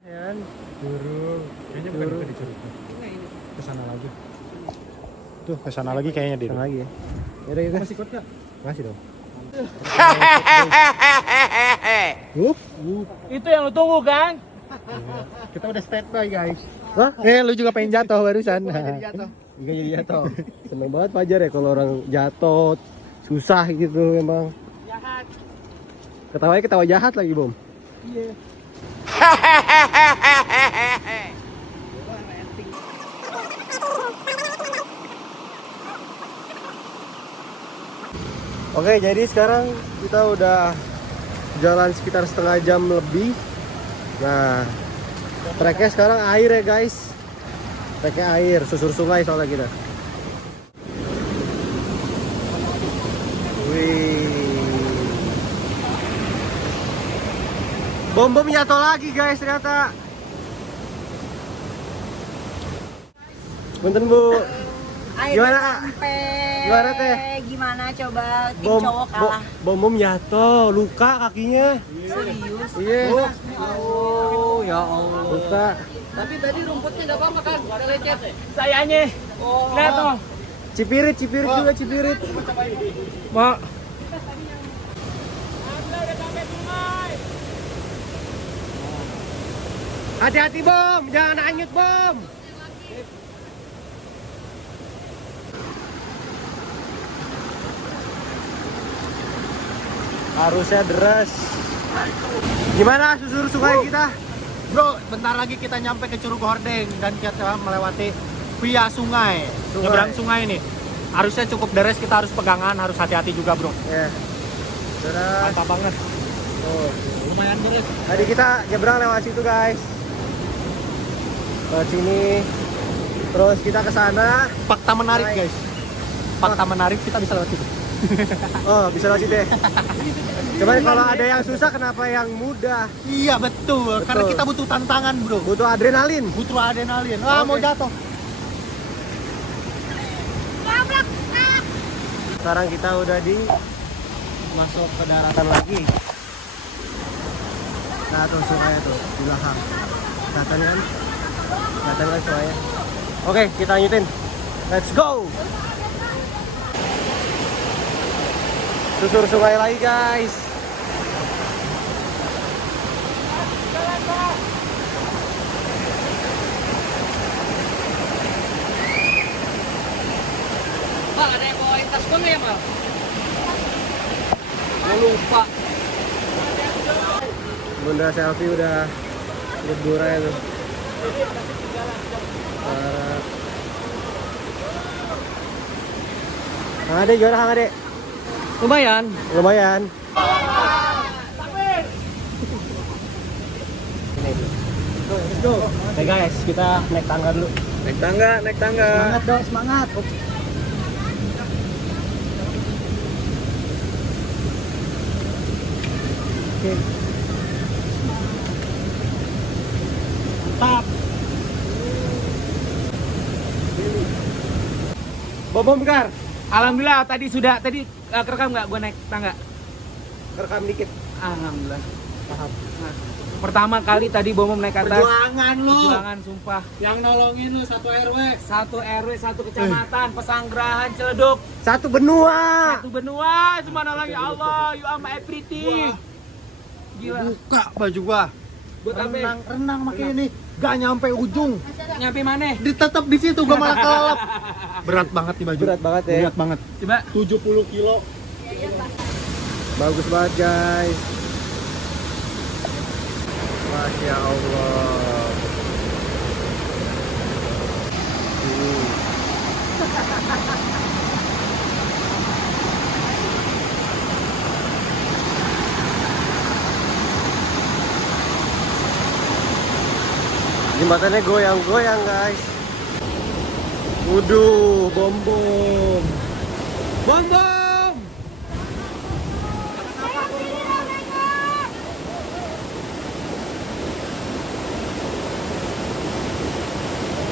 Ya, Curug. Kayaknya bukan itu di Curug. Kesana lagi. Tuh, kesana lagi kayaknya dia. Kesana lagi ya. Yaudah, yuk. Masih kuat gak? Masih dong. Itu yang lu tunggu kan? Kita udah standby guys. Wah, Lu juga pengen jatuh barusan. juga jadi jatuh. Seneng banget Fajar ya kalau orang jatuh susah gitu emang. Jahat. Ketawanya ketawa jahat lagi, Bom. Iya. Oke, jadi sekarang kita udah jalan sekitar setengah jam lebih. Nah, treknya sekarang air ya guys. Treknya air, susur sungai soalnya kita. Wih. Bom-bom jatuh lagi guys ternyata. Punten Bu. Akhirnya Gimana? sampai. Gimana, Teh? Gimana coba tim cowok kalah? Bom jatuh, luka kakinya. Serius? Iya. Oh, ya Allah. Luka. Tapi tadi rumputnya enggak apa-apa kan? Ada lecet. Sayanya. Oh. Lihat tuh. Cipirit juga cipirit. Mak. Hati-hati Bom, jangan hanyut Bom. Harusnya deras. Gimana susur sungai kita? Bro, bentar lagi kita nyampe ke Curug Hordeng dan kita melewati via sungai. Nyebrang sungai nih. Harusnya cukup deres, kita harus pegangan, harus hati-hati juga, Bro. Ya. Deras. Mantap banget. Oh. Lumayan deres. Tadi kita nyebrang lewat situ guys. Lewat sini. Terus kita ke sana. Fakta menarik, guys. Fakta menarik, kita bisa lewat situ. Oh, bisa lewat situ ya. Cuman kalau ada yang susah kenapa yang mudah? Iya, betul. Karena kita butuh tantangan, Bro. Butuh adrenalin. Butuh adrenalin. Wah, mau Oke. jatuh. Sekarang kita udah di masuk ke daratan lagi. Nah tuh sungai tuh di belakang. Kelihatan kan? Kelihatan kan sungainya? Oke, kita lanjutin. Let's go. Susur sungai lagi guys. Pak, ada yang bawain tas gua nggak ya, Mal? Gua lupa. Bunda selfie udah libur aja tuh. Kang Ade gimana Kang Ade? Lumayan. Lumayan. Let's go. Oke guys, kita naik tangga dulu. Naik tangga. Semangat dong, semangat. Oke. Mantap. Bom Kar, Alhamdulillah tadi kerekam nggak gua naik tangga. rekam dikit. Alhamdulillah. Paham. Nah, pertama kali tadi Bom naik ke atas. Perjuangan lu. Perjuangan sumpah. Yang nolongin lu satu RW. Satu RW, satu kecamatan, Pesanggerahan, Ciledug, Satu benua. satu benua, semua nolong ya Allah, you are my everything. Gila. Buka baju gua. Buat apa? Renang makin ini. Gak nyampe ujung. Nyampe mana? Tetap di situ gua malah kelelep. Berat banget nih baju. Berat banget ya. Berat banget. Coba. 70 kilo. Bagus banget guys. Masya Allah. Jembatannya goyang-goyang guys. Waduh, bom.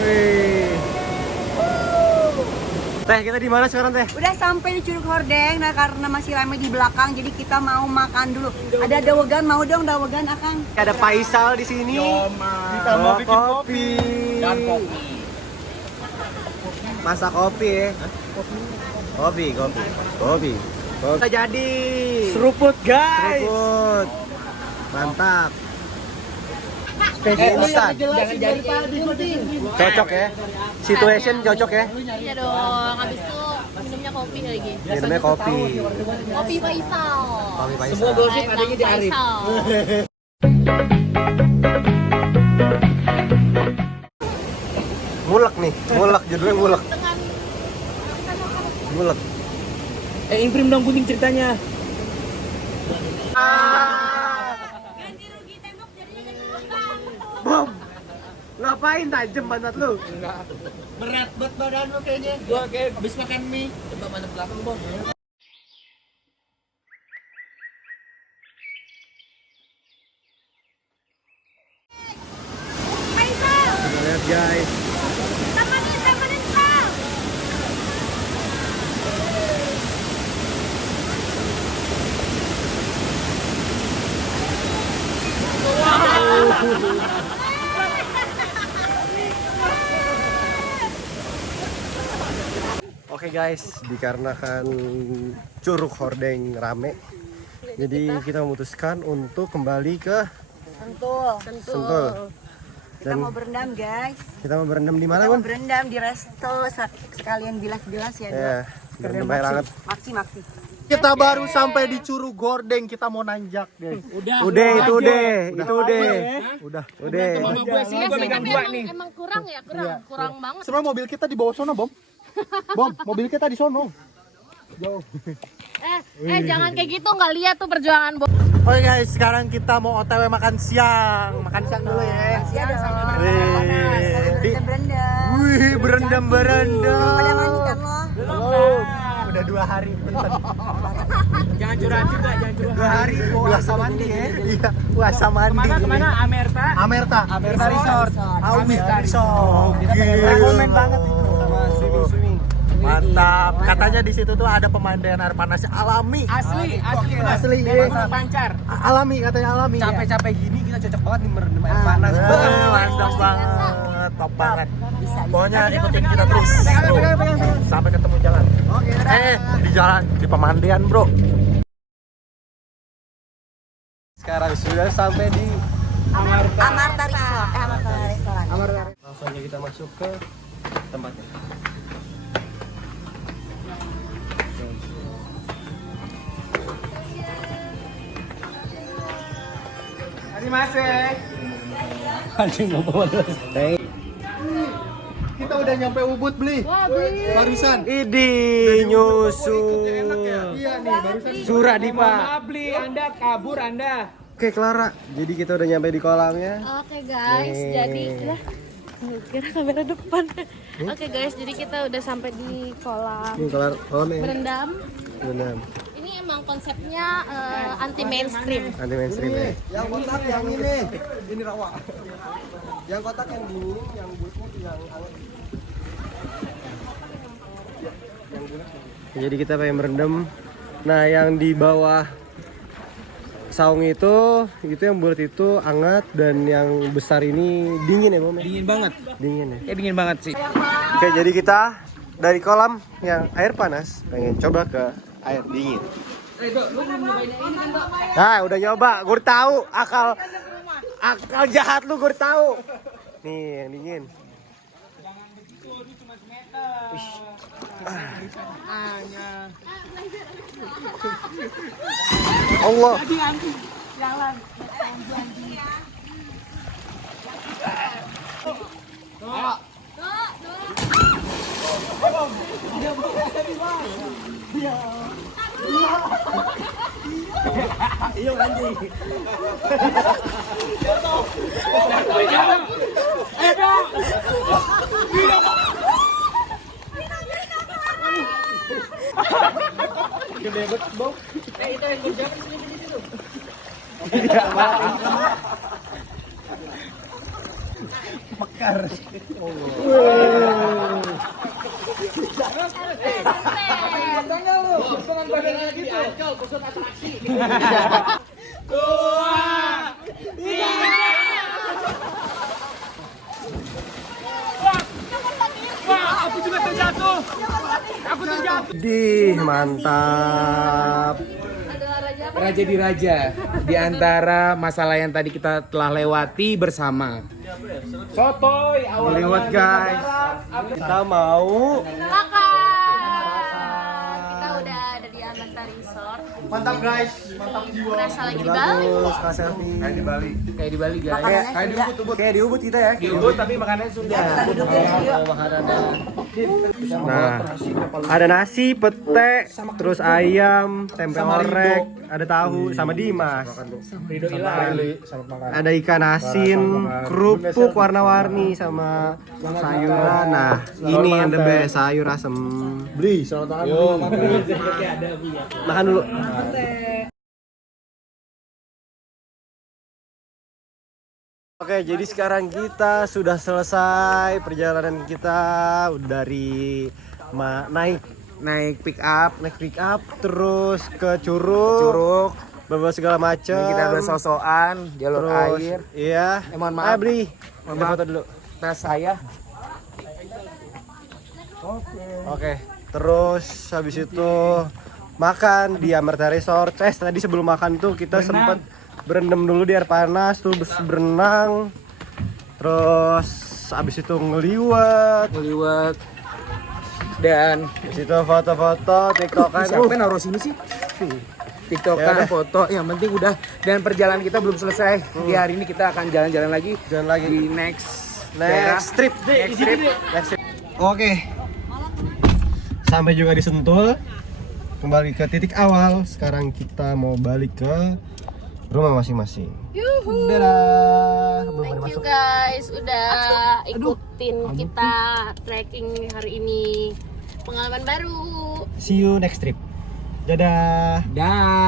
Wih. Teh, kita di mana sekarang Teh? Udah sampai di Curug Hordeng. Nah karena masih ramai di belakang, jadi kita mau makan dulu. Ada dawegan, mau dong dawegan Akang. Ada Faisal di sini. Kita mau bikin kopi. Dan kopi. Masak kopi ya. Kopi. Kita jadi. Seruput guys. Seruput. Mantap. Jangan Instan. jadi Cocok ya. Situation cocok ya. Iya dong, habis itu minumnya kopi lagi. Minumnya kopi. Kopi Faisal. Kopi Faisal. Semua gosip adanya di Arif. Mulek nih, mulek judulnya mulek. Mulek. Imprim dong kuning ceritanya. Bom. Ngapain tajem pantat lu? Berat buat badan lu kayaknya. Gua kayak habis makan mie. Coba mana belakang, Bang. Kita lihat guys. Oke guys, dikarenakan Curug Hordeng rame, jadi kita memutuskan untuk kembali ke Sentul. Kita mau berendam guys. Kita mau berendam di mana, Kita mau Bun? berendam di resto sekalian bilas-bilas ya. Ya, berendam air hangat. Maksi. Kita baru sampai di Curug Hordeng, kita mau nanjak, guys. Udah. Udah, itu udah. Udah. Udah. Mama gue sini Iya gue sih, megang tapi dua emang, nih. emang kurang ya, kurang banget. Sebenarnya mobil kita di bawah sono, Bom. Bom, mobil kita di sono. Jauh. Jangan kayak gitu, nggak lihat tuh perjuangan Oke guys, sekarang kita mau OTW makan siang. Makan siang dulu ya. Iya dong. Wih, Berendam. wih, berendam. Pada mandi kan lo? Belum. Udah 2 hari punten. Jangan curhat juga, jangan curhat. 2 hari puasa mandi ya. Iya, puasa mandi. Kemana? Amerta. Amerta Resort. Amerta Resort. Rekomen banget itu. Sama swimming. Mantap. Katanya di situ tuh ada pemandian air panasnya alami. Asli. Asli. Memang pancar. Alami, katanya alami. Capek-capek gini kita cocok banget nih berendam air panas. Mantap banget, top banget. Pokoknya ikutin kita terus, bro. Sampai ketemu jalan. Di jalan, di pemandian, bro. Sekarang sudah sampai di Amarta Resort. Amarta Restoran. langsung aja kita masuk ke tempatnya. Mari masuk. Anjing ngomong terus. Kita udah nyampe Ubud, beli. Barusan. Idi nyusul. Iya nih, barusan. Suradipa. Maaf beli, Anda kabur Anda. Oke Clara, jadi kita udah nyampe di kolamnya. Oke guys, Nih. jadi kira kamera depan. Oke guys, jadi kita udah sampai di kolam Ini kolamnya. berendam. Berendam. Ini emang konsepnya anti mainstream. Anti mainstream ya. Yang kotak yang ini rawa. Yang kotak yang dingin, yang bulat yang hangat. Jadi kita pengen berendam. Nah, yang di bawah saung itu yang bulat itu hangat dan yang besar ini dingin ya, Bom? Dingin banget. Dingin ya. Kayak dingin banget sih. Oke, jadi kita dari kolam yang air panas pengen coba ke air dingin. Nah, udah nyoba, gue tahu akal jahat lu, gue tahu. Nih yang dingin. Allah. Wah, aku juga terjatuh. Aku terjatuh. Dih, mantap. Raja di raja di antara masalah yang tadi kita telah lewati bersama. Sotoy awal Liwat guys. Kita mau Kita udah ada di Amanta Resort. Mantap guys, mantap jiwa. Berasa lagi di Bali. bagus Kak Selfie. Kayak di Bali guys. Kayak di Ubud, kayak di Ubud kita ya. Di Ubud tapi makanannya Sunda. Nah, ada nasi, pete, terus ayam, tempe orek, ada tahu sama Dimas. Ada ikan asin, kerupuk warna-warni sama sayuran. Nah, ini yang the best, sayur asem. Beli, selamat tangan. Makan dulu. Oke, jadi sekarang kita sudah selesai perjalanan kita dari naik pick up terus ke Curug beberapa segala macam. Ini kita bersosokan jalur terus, air. Iya. Mohon maaf. Beli. Mohon maaf. Foto dulu. Tas saya. Oke. Terus habis itu makan di Amanta Resort. Tadi sebelum makan tuh kita sempat berendam dulu di air panas tuh, berenang. Terus habis itu ngeliwat Dan habis itu foto-foto, tiktokan. sampai naruh sini sih. TikTokan, Ya udah. foto, yang penting udah. Dan perjalanan kita belum selesai. Di hari ini kita akan jalan-jalan lagi. Di Next daerah. trip. Oke. Sampai juga di Sentul. Kembali ke titik awal. Sekarang kita mau balik ke rumah masing-masing. Yuhu. Dadah. Thank you guys udah ikutin kita trekking hari ini. Pengalaman baru. See you next trip. Dadah. Dah.